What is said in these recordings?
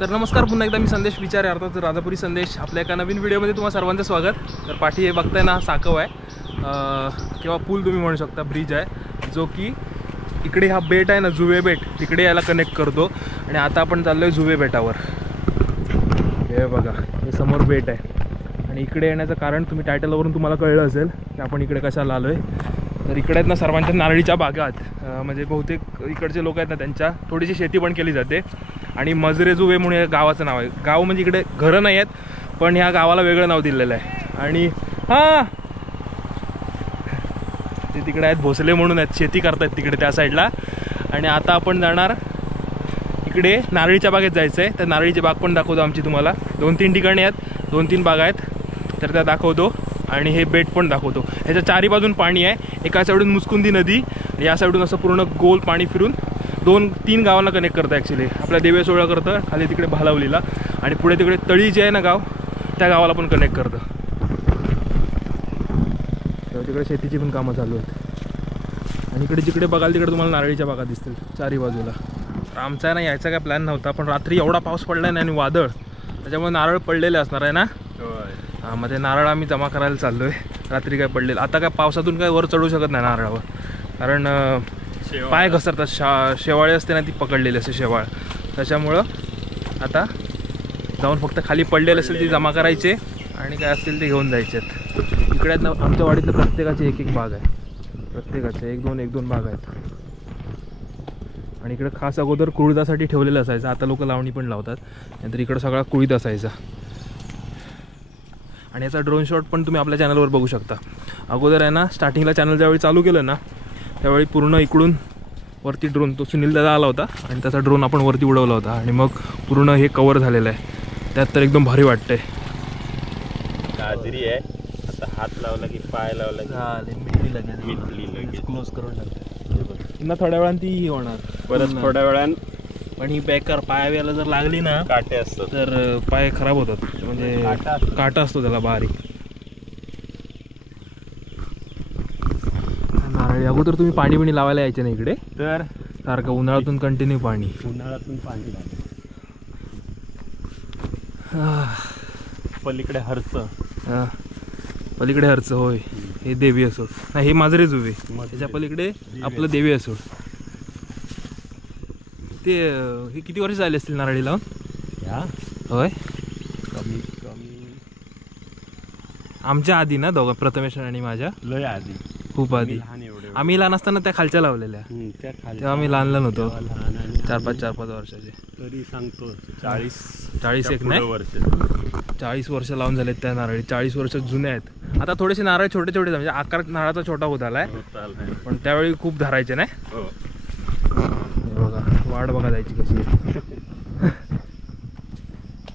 तर नमस्कार, पुन्हा एकदा मी संदेश विचारे अर्थात राजापुरी संदेश आपल्या एका नवीन व्हिडिओमध्ये तुम्हा सर्वांचं स्वागत. तर पाठी हे बघताय ना, साकव आहे किंवा पूल तुम्ही म्हणू शकता, ब्रिज आहे जो की इकडे हा बेट आहे ना, जुवे बेट, तिकडे याला कनेक्ट करतो. आणि आता आपण चाललो आहे जुवे बेटावर. हे बघा, हे समोर बेट आहे आणि इकडे येण्याचं कारण तुम्ही टायटलवरून तुम्हाला कळलं असेल की आपण इकडे कशाला आलो आहे. तर इकडे आहेत ना सर्वांच्या नारळीच्या बागात, म्हणजे बहुतेक इकडचे लोक आहेत ना, त्यांच्या थोडीशी शेती पण केली जाते. आणि मजरे जुवे म्हणून या गावाचं नाव आहे. गाव म्हणजे इकडे घरं नाही आहेत, पण ह्या गावाला वेगळं नाव दिलेलं आहे. आणि हां, ते तिकडे आहेत भोसले म्हणून आहेत, शेती करतात तिकडे त्या साईडला. आणि आता आपण जाणार इकडे नारळीच्या बागेत जायचं आहे. तर नारळीची बाग पण दाखवतो आमची तुम्हाला. 2-3 ठिकाणी आहेत, 2-3 बागा आहेत, तर त्या दाखवतो. आणि हे बेट पण दाखवतो. ह्याच्या चारी बाजून पाणी आहे. एका साईडून मुस्कुंदी नदी, या साईडून असं पूर्ण गोल पाणी फिरून 2-3 गावांना कनेक्ट करतं. ॲक्च्युली आपल्या देवेसोळा करतं खाली तिकडे भालावलीला, आणि पुढे तिकडे तळी जे आहे ना गाव, त्या गावाला पण कनेक्ट करतं. तेव्हा तिकडे शेतीची पण कामं चालू आहेत. आणि इकडे जिकडे बघाल तिकडे तुम्हाला नारळीच्या बागा दिसतील चारी बाजूला. आमचा ना यायचा काय प्लॅन नव्हता, पण रात्री एवढा पाऊस पडला नाही आणि वादळ, त्याच्यामुळे नारळ पडलेले असणार आहे ना. हां, मग ते नारळ आम्ही जमा करायला चाललो आहे. रात्री काय पडलेलं, आता काय पावसातून काय वर चढू शकत नाही नारळावर, कारण पाय घसरतात. शेवाळे असते ना, ती पकडलेली असते शेवाळ, त्याच्यामुळं आता जाऊन फक्त खाली पडलेले असेल ती जमा करायचे आणि काय असतील ते घेऊन जायचे आहेत. इकडे ना आमच्या वाडीतलं प्रत्येकाची एक बाग आहे, प्रत्येकाचे 1-2 बाग आहेत. आणि इकडे खास अगोदर कुळीदासाठी ठेवलेलं असायचं, आता लोक लावणी पण लावतात, नंतर इकडं सगळा कुळीद असायचा. आणि याचा ड्रोन शॉट पण तुम्ही आपल्या चॅनलवर बघू शकता. अगोदर आहे ना, स्टार्टिंगला चॅनल ज्यावेळी चालू केलं ना, त्यावेळी पूर्ण इकडून वरती ड्रोन, तो सुनील दादा आला होता आणि त्याचा ड्रोन आपण वरती उडवला होता. आणि मग पूर्ण हे कवर झालेलं आहे. त्यात तर एकदम भारी वाटतंय. गाजरी आहे, आता हात लावला की पाय लावला की मिटली क्लोज करून टाकते. पुन्हा थोड्या वेळानं ती होणार, परत थोड्या वेळान. पण ही बेकार पायाला जर लागली ना, काटे असतात तर पाय खराब होतात, म्हणजे काटा असतो त्याला बारीक. नारळी अगोदर तुम्ही पाणी लावायला यायचे ना इकडे, तर सारखं उन्हाळ्यातून कंटिन्यू पाणी. पलीकडे हरच, पलीकडे हरच, होय. हे देवी असोड नाही, हे माजरे जुवे. त्याच्या पलीकडे आपलं देवी असोड. ते हे किती वर्ष झाले असतील नारळी लावून? होय, कमीत कमी आमच्या आधी ना, दोघं, प्रथमेश आणि माझ्या लय आधी, खूप आधी. आम्ही लहान असताना त्या खालच्या लावलेल्या, तेव्हा आम्ही लहान होतो, 4-5 वर्षाचे. तरी सांगतो 40 एक नाही, 40 वर्ष लावून झालेत त्या नारळी. 40 वर्ष जुने आहेत. आता थोडेसे नारळ छोटे छोटे, म्हणजे आकार नारळाचा छोटा होत आलाय, पण त्यावेळी खूप धरायचे नाही. बघा वाढ बघा जायची कशी.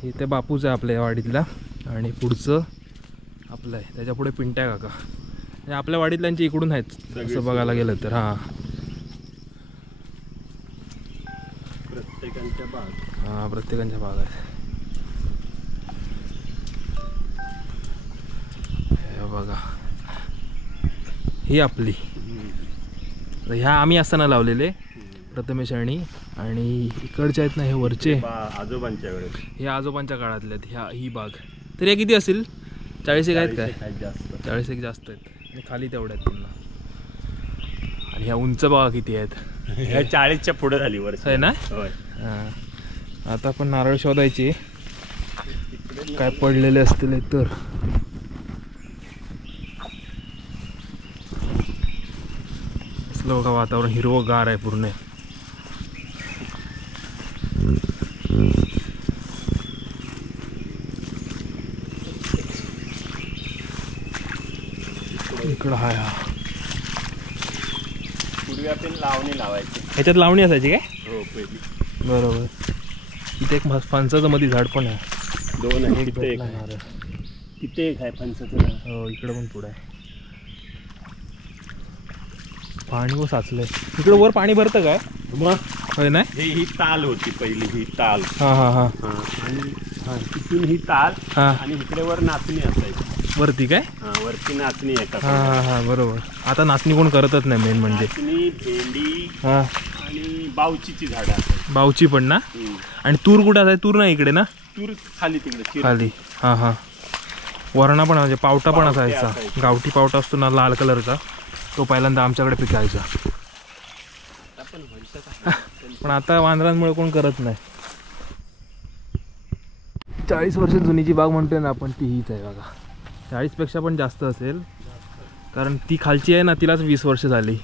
इथे बापूच आहे आपल्या वाडीतला, आणि पुढचं आपलं आहे, त्याच्या पुढे पिंट्या काका. म्हणजे आपल्या वाडीतल्यांची इकडून आहेत असं बघायला गेलं तर. हां, प्रत्येकांच्या बाग, हां, प्रत्येकांच्या बाग आहेत. हे बघा, ही आपली. ह्या आम्ही असताना लावलेले, प्रथमेश आणि इकडचे आहेत ना, हे वरचे आजोबांच्या वेळेस, हे आजोबांच्या काळातले आहेत. ही बाग तर या किती असेल, 40 आहेत काय? 40 जास्त आहेत. आणि खाली तेवढ्या आहेत पुन्हा. आणि ह्या उंच बागा किती आहेत? ह्या 40च्या पुढे झाली वर्ष आहे ना. हां, आता आपण नारळ शोधायचे काय पडलेले असतील तर. असलं बघा वातावरण, हिरवंगार आहे पूर्ण. इकडं हा, पूर्वी आपण लावणी लावायची. ह्याच्यात लावणी असायची काय? हो, पहिली. बरोबर. इथे एक फणसाचं मध्ये झाड पण आहे. 2 आहे. तिथे एक आहे फणसाचं झाड. हो, इकडं पण पुढं आहे. पाणी व साचलंय इकडं. वर पाणी भरतं काय मग? होय ना. ही ताल होती पहिली, ही ताल. हां हां हां. आणि तिथून ही ताल, आणि इकडे वर नाचणी असायची वरती काय? वरती नाचणी आहे. हां हां हां, बरोबर. आता नाचणी कोण करतच नाही मेन म्हणजे. नाचणी, भेंडी, आणि बावचीची झाडं असतात. बावची पण ना. आणि तूर कुठे असाय? तूर नाही इकडे ना. तूर खाली तिकडे खाली. हां हां. वरणा पण म्हणजे पावटा पण असायचा. गावठी पावटा असतो ना लाल कलरचा, तो पहिल्यांदा आमच्याकडे पिकायचा. पण आता वांदरांमुळे कोण करत नाही. 40 वर्ष जुनीची बाग म्हणतोय ना आपण, ती हीच आहे बघा. 40पेक्षा पण जास्त असेल, कारण ती खालची आहे ना तिलाच 20 वर्ष झाली.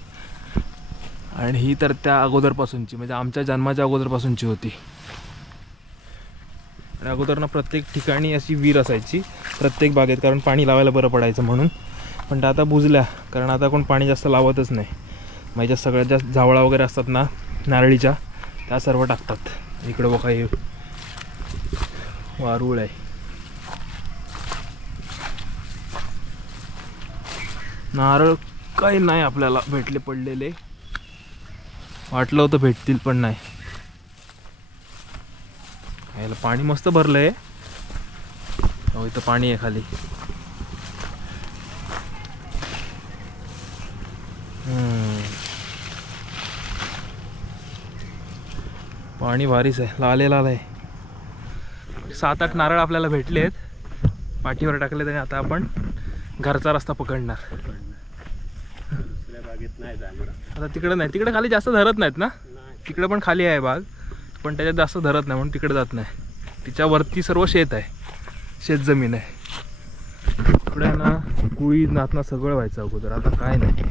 आणि ही तर त्या अगोदरपासूनची, म्हणजे आमच्या जन्माच्या अगोदरपासूनची होती. आणि अगोदर ना प्रत्येक ठिकाणी अशी विहीर असायची प्रत्येक बागेत, कारण पाणी लावायला बरं पडायचं म्हणून. पण त्या आता बुजल्या, कारण आता कोण पाणी जास्त लावतच नाही. माझ्या सगळ्यात जास्त जावळा वगैरे असतात ना नारळीच्या, त्या सर्व टाकतात. इकडं बघा हे वारूळ आहे. नारळ काही नाही आपल्याला भेटले पडलेले, वाटलं होतं भेटतील पण नाही. याला पाणी मस्त भरलंय. हो इथं पाणी आहे खाली. पाणी भारीच आहे, लाले लाल आहे. 7-8 नारळ आपल्याला भेटले आहेत, पाठीवर टाकले. आणि आता आपण घरचा रस्ता पकडणार. आता तिकडे नाही, तिकडे खाली जास्त धरत नाहीत ना. तिकडे पण खाली आहे बाग, पण त्याच्यात जास्त धरत नाही म्हणून तिकडे जात नाही. तिच्यावरती सर्व शेत आहे, शेत जमीन आहे. तिकडे ना कुळी नाचणं सगळं व्हायचं अगोदर, आता काय नाही.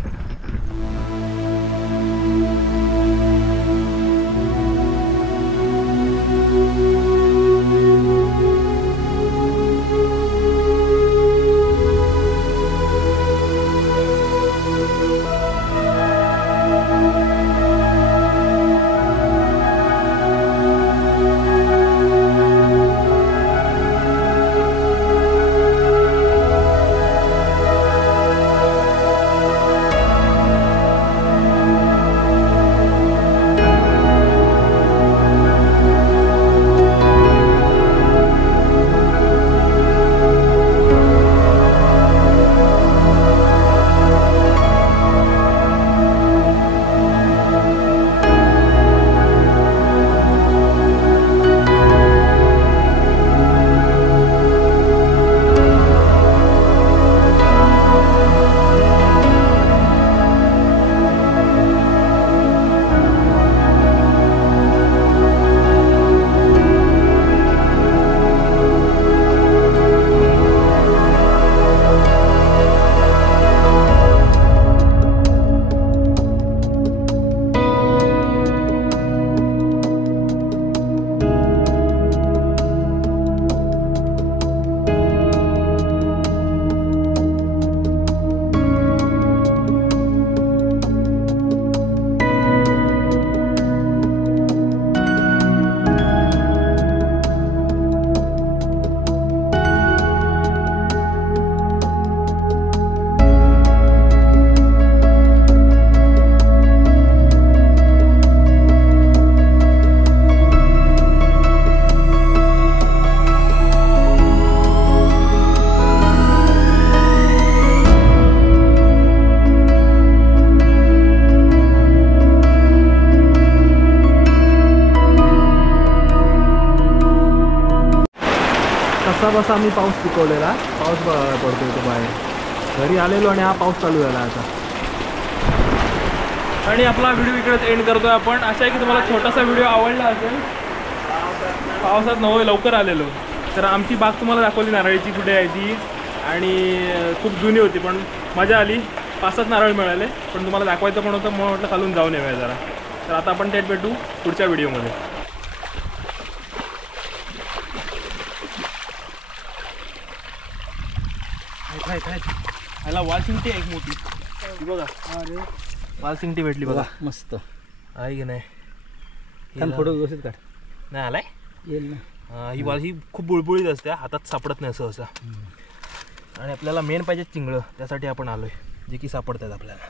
बसा आम्ही पाऊस पिकवलेला, पाऊस पडतो इथं बाहेर. घरी आलेलो आणि हा पाऊस चालू झाला आता. आणि आपला व्हिडिओ इकडेच एंड करतोय आपण. अशा आहे की तुम्हाला छोटासा व्हिडिओ आवडला असेल. पावसात नव्हे लवकर आलेलो, तर आमची बाग तुम्हाला दाखवली नारळीची कुठे आहे ती. आणि खूप जुनी होती पण मजा आली. 5-7 नारळ मिळाले, पण तुम्हाला दाखवायचं पण होतं म्हणून म्हटलं खालून जाऊन येऊया जरा. तर आता आपण थेट भेटू पुढच्या व्हिडिओमध्ये. ह्याला वालसिंगटी एक मोठी बघा. अरे वालसिंगटी भेटली बघा, मस्त आहे की नाही. फोटो व्यवस्थित काढ. नाही आलाय येईल ना. ही वाल ही खूप बुळबुळीत असते, हातात सापडत नाही सहसा. आणि आपल्याला मेन पाहिजे चिंगळं, त्यासाठी आपण आलोय, जे की सापडतात आपल्याला.